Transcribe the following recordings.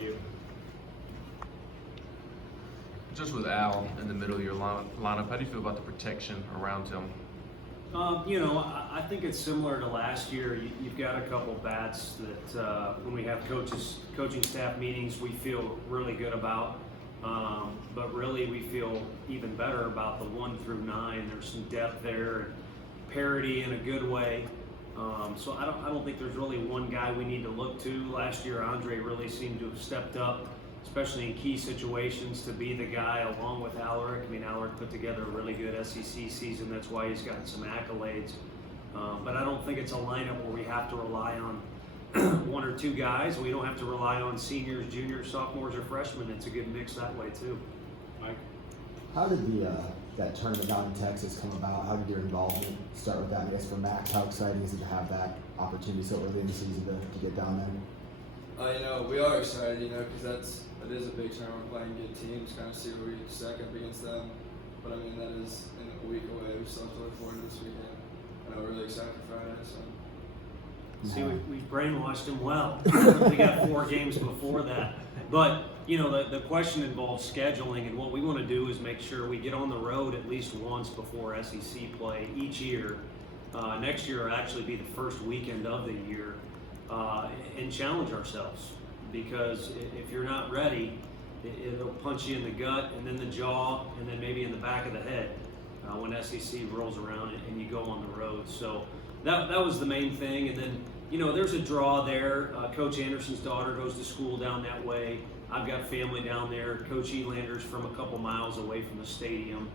you. Just with Al in the middle of your lineup, how do you feel about the protection around him? I think it's similar to last year. You've got a couple bats that when we have coaching staff meetings, we feel really good about. But really, we feel even better about the 1 through 9. There's some depth there and parity in a good way. So I don't think there's really one guy we need to look to. Last year, Andre really seemed to have stepped up, especially in key situations, to be the guy along with Alaric. I mean, Alaric put together a really good SEC season. That's why he's gotten some accolades. But I don't think it's a lineup where we have to rely on one or two guys. We don't have to rely on seniors, juniors, sophomores, or freshmen. It's a good mix that way too. Mike? How did that tournament down in Texas come about? How did your involvement start with that? I guess for Max, how exciting is it to have that opportunity so early in the season to get down there? We are excited, because it is a big tournament, playing good teams, kind of see where we stack up against them. But I mean, that is in a week away. We still have to look forward to this weekend. We're really excited for Friday. So. See, we brainwashed him well. We got 4 games before that. But, the question involves scheduling, and what we want to do is make sure we get on the road at least once before SEC play each year. Next year will actually be the first weekend of the year, and challenge ourselves. Because if you're not ready, it'll punch you in the gut, and then the jaw, and then maybe in the back of the head when SEC rolls around and you go on the road. So that was the main thing. And then, there's a draw there. Coach Anderson's daughter goes to school down that way. I've got family down there. Coach Elander's from a couple miles away from the stadium.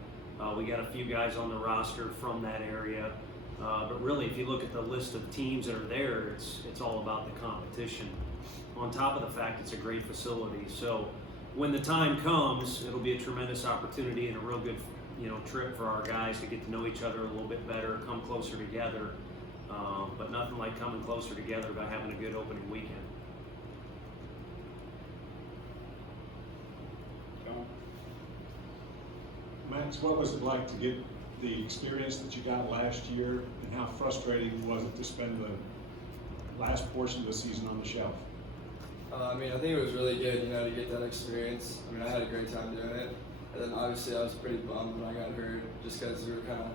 We got a few guys on the roster from that area. But really, if you look at the list of teams that are there, it's all about the competition. On top of the fact it's a great facility. So when the time comes, it'll be a tremendous opportunity and a real good trip for our guys to get to know each other a little bit better, come closer together. But nothing like coming closer together by having a good opening weekend. Max, what was it like to get the experience that you got last year, and how frustrating was it to spend the last portion of the season on the shelf? I think it was really good, to get that experience. I had a great time doing it. And then obviously I was pretty bummed when I got hurt, just because we were kind of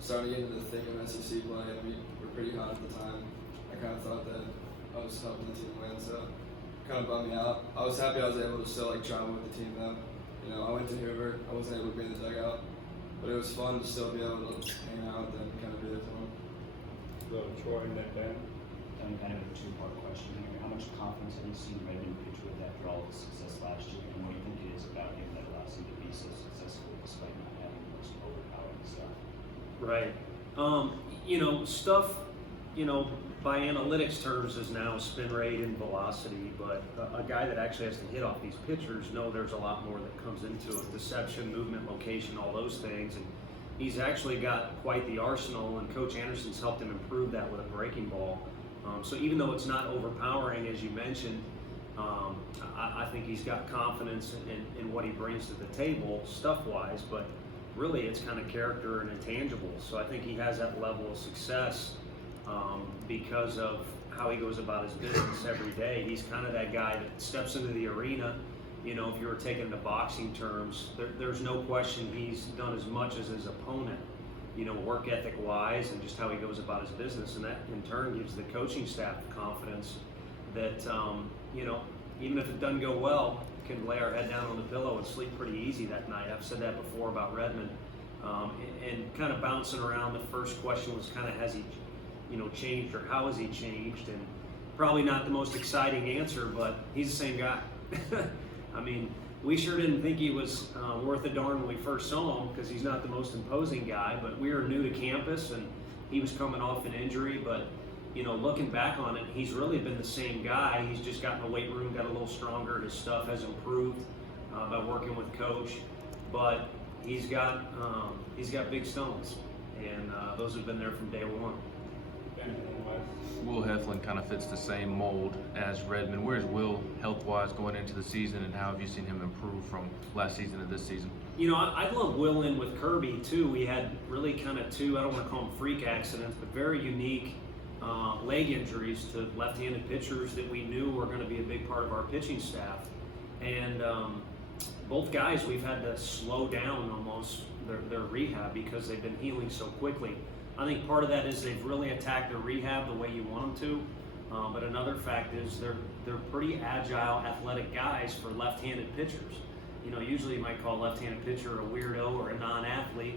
starting to get into the thick of SEC play, and we were pretty hot at the time. I kind of thought that I was helping the team win, so it kind of bummed me out. I was happy I was able to still travel with the team though. I went to Hoover. I wasn't able to be in the dugout, but it was fun to still be able to hang out with them and kind of be there for them. Go to Troy and then Ben. Kind of a two-part question here. How much confidence have you seen Redmond pitch with after all the success last year, and what do you think it is about him that allows him to be so successful despite not having the most overpowering stuff? Right. Stuff, by analytics terms is now spin rate and velocity, but a guy that actually has to hit off these pitchers there's a lot more that comes into it. Deception, movement, location, all those things. And he's actually got quite the arsenal, and Coach Anderson's helped him improve that with a breaking ball. So even though it's not overpowering, as you mentioned, I think he's got confidence in what he brings to the table, stuff-wise, but really it's kind of character and intangibles. So I think he has that level of success because of how he goes about his business every day. He's kind of that guy that steps into the arena. If you were taking it to boxing terms, there's no question he's done as much as his opponent, work ethic wise, and just how he goes about his business. And that in turn gives the coaching staff the confidence that, even if it doesn't go well, can lay our head down on the pillow and sleep pretty easy that night. I've said that before about Redmond. And kind of bouncing around, the first question was kind of, has he, changed, or how has he changed? And probably not the most exciting answer, but he's the same guy. We sure didn't think he was worth a darn when we first saw him, because he's not the most imposing guy, but we were new to campus and he was coming off an injury. But looking back on it, he's really been the same guy. He's just got in the weight room, got a little stronger. His stuff has improved by working with Coach, but he's got big stones, and those have been there from day one. Ben and Wes. Will Heflin kind of fits the same mold as Redmond. Where's Will health-wise going into the season, and how have you seen him improve from last season to this season? I'd lump Will in with Kirby too. We had really kind of two, I don't want to call them freak accidents, but very unique leg injuries to left-handed pitchers that we knew were going to be a big part of our pitching staff. And both guys, we've had to slow down almost their rehab because they've been healing so quickly. I think part of that is they've really attacked their rehab the way you want them to. But another fact is they're pretty agile, athletic guys for left-handed pitchers. You know, usually you might call a left-handed pitcher a weirdo or a non-athlete.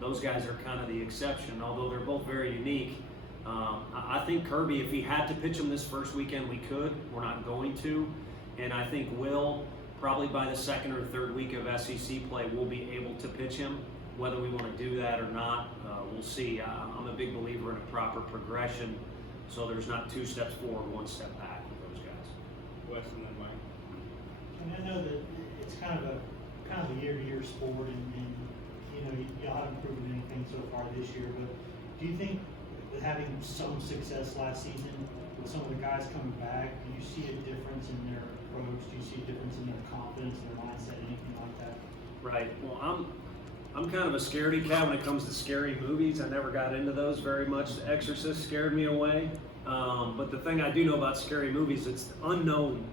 Those guys are kind of the exception, although they're both very unique. I think Kirby, if he had to pitch him this first weekend, we could. We're not going to. And I think Will, probably by the second or third week of SEC play, we'll be able to pitch him. Whether we want to do that or not, we'll see. I'm a big believer in a proper progression, so there's not 2 steps forward, 1 step back with those guys. Weston and Mike. And I know that it's kind of a year-to-year sport, and you know, y'all haven't proven anything so far this year. But do you think with having some success last season, with some of the guys coming back, do you see a difference in their approach? Do you see a difference in their confidence, their mindset, anything like that? Right. Well, I'm kind of a scaredy cat when it comes to scary movies. I never got into those very much. The Exorcist scared me away. But the thing I do know about scary movies, it's unknown.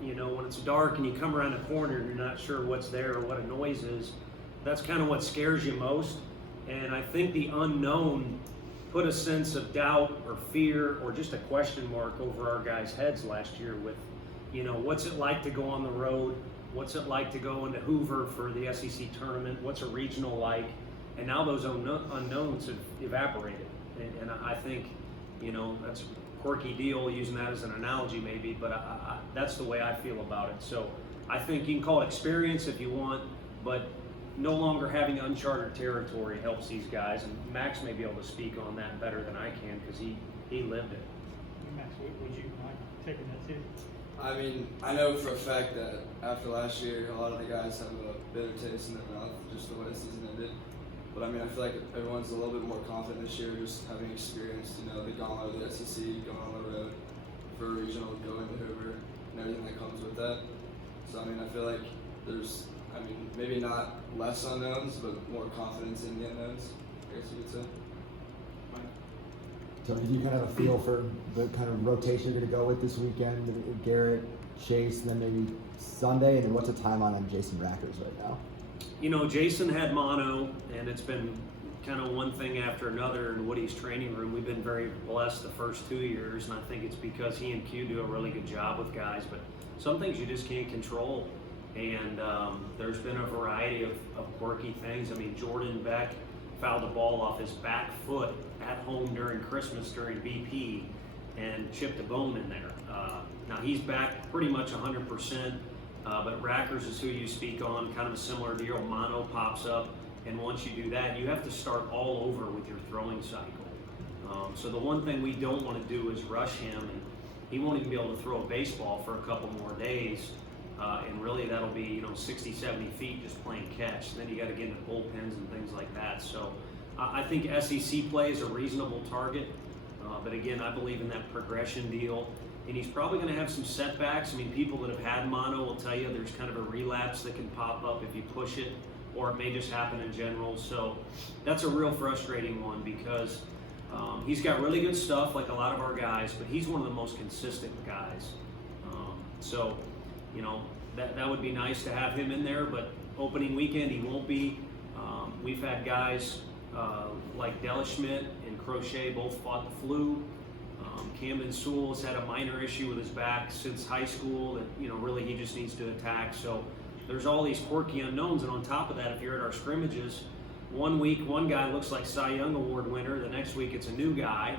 You know, when it's dark and you come around a corner and you're not sure what's there or what a noise is, that's kind of what scares you most. And I think the unknown put a sense of doubt or fear or just a question mark over our guys' heads last year with, you know, what's it like to go on the road? What's it like to go into Hoover for the SEC tournament? What's a regional like? And now those unknowns have evaporated. And I think, you know, that's a quirky deal using that as an analogy maybe, but that's the way I feel about it. So I think you can call it experience if you want, but no longer having uncharted territory helps these guys. And Max may be able to speak on that better than I can because he lived it. Max, would you mind taking that too? I mean, I know for a fact that after last year, a lot of the guys have a bitter taste in their mouth, just the way the season ended. But I mean, I feel like everyone's a little bit more confident this year, just having experienced, you know, the gauntlet of the SEC, going on the road for a regional, going to Hoover, and everything that comes with that. So I mean, I feel like there's, I mean, maybe not less unknowns, but more confidence in the unknowns, I guess you could say. So did you kind of have a feel for the kind of rotation you're going to go with this weekend? Garrett, Chase, and then maybe Sunday? And then what's the timeline on Jason Rackers right now? You know, Jason had mono, and it's been kind of one thing after another in Woody's training room. We've been very blessed the first 2 years, and I think it's because he and Q do a really good job with guys, but some things you just can't control. And there's been a variety of quirky things. I mean, Jordan Beck fouled the ball off his back foot at home during Christmas during BP and chipped a bone in there. Now he's back pretty much 100%, but Rackers is who you speak on, kind of a similar deal. Mono pops up, and once you do that, you have to start all over with your throwing cycle. So the one thing we don't want to do is rush him, and he won't even be able to throw a baseball for a couple more days. And really that'll be, you know, 60, 70 feet just playing catch. Then you got to get into bullpens and things like that. So I think SEC play is a reasonable target. But again, I believe in that progression deal. And he's probably going to have some setbacks. I mean, people that have had mono will tell you there's kind of a relapse that can pop up if you push it, or it may just happen in general. So that's a real frustrating one because he's got really good stuff like a lot of our guys, but he's one of the most consistent guys. So, you know, that would be nice to have him in there, but opening weekend he won't be. We've had guys like Della Schmidt and Crochet both fought the flu. Camden Sewell has had a minor issue with his back since high school that, you know, really he just needs to attack. So there's all these quirky unknowns, and on top of that, if you're at our scrimmages, one week one guy looks like Cy Young Award winner, the next week it's a new guy.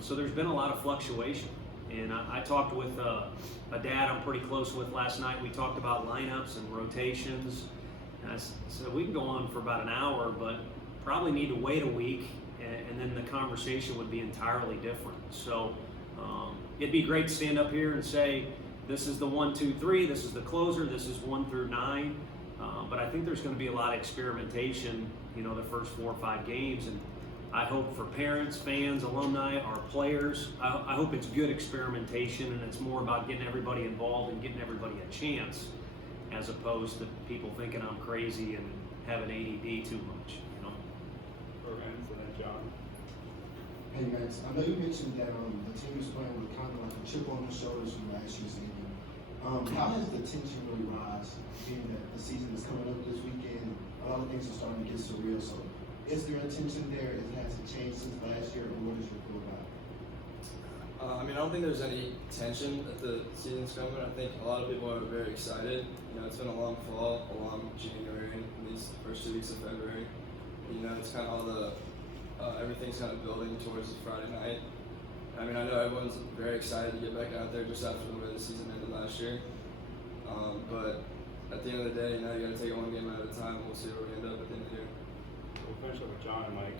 So there's been a lot of fluctuation. And I talked with a dad I'm pretty close with last night. We talked about lineups and rotations. And I said we can go on for about an hour, but probably need to wait a week, and then the conversation would be entirely different. So it'd be great to stand up here and say, this is the 1, 2, 3, this is the closer, this is 1 through 9. But I think there's going to be a lot of experimentation, you know, the first 4 or 5 games. And I hope for parents, fans, alumni, our players, I hope it's good experimentation, and it's more about getting everybody involved and getting everybody a chance, as opposed to people thinking I'm crazy and having ADD too much, you know. Or in for that job. Hey Max, I know you mentioned that the team was playing with kind of like a chip on their shoulders from last year's season. How has the tension really rise, being that the season is coming up this weekend? A lot of things are starting to get surreal. So, is there a tension there? Has it changed since last year, or what is your feel about it? I mean, I don't think there's any tension that the season's coming. I think a lot of people are very excited. You know, it's been a long fall, a long January, and these first 2 weeks of February. You know, it's kind of all the everything's kind of building towards Friday night. I mean, I know everyone's very excited to get back out there just after the way the season ended last year. But at the end of the day, you know, you got to take it one game at a time. We'll see where we end up at the end of the year. We'll finish up with John and Mike.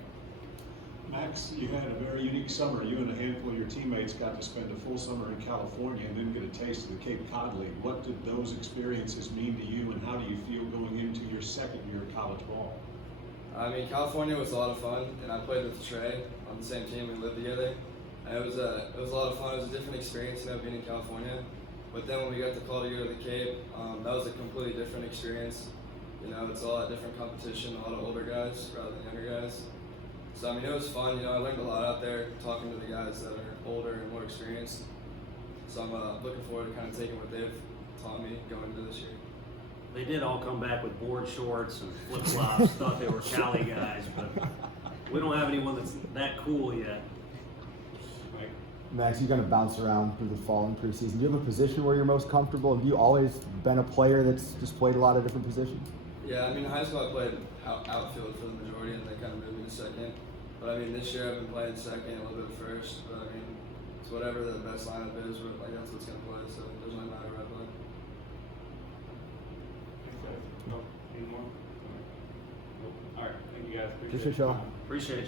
Max, you had a very unique summer. You and a handful of your teammates got to spend a full summer in California and then get a taste of the Cape Cod League. What did those experiences mean to you, and how do you feel going into your second year of college ball? I mean, California was a lot of fun, and I played with Trey on the same team. We lived together, and it was a lot of fun. It was a different experience, you know, being in California. But then when we got the call to go to the Cape, that was a completely different experience. You know, it's a lot different competition, a lot of older guys rather than younger guys. So I mean, it was fun. You know, I learned a lot out there talking to the guys that are older and more experienced. So I'm looking forward to kind of taking what they've taught me going into this year. They did all come back with board shorts and flip flops. Thought they were Cali guys, but we don't have anyone that's that cool yet. Mike? Max, you're going to bounce around through the fall and preseason. Do you have a position where you're most comfortable? Have you always been a player that's just played a lot of different positions? Yeah, I mean, in high school I played outfield for the majority, and they kind of moved me to second. But I mean, this year I've been playing second, a little bit first. But I mean, it's whatever the best lineup is, but like that's what's gonna play. So it doesn't really matter where I play. No, any more? Nope. All right, thank you guys. Appreciate y'all. Appreciate you.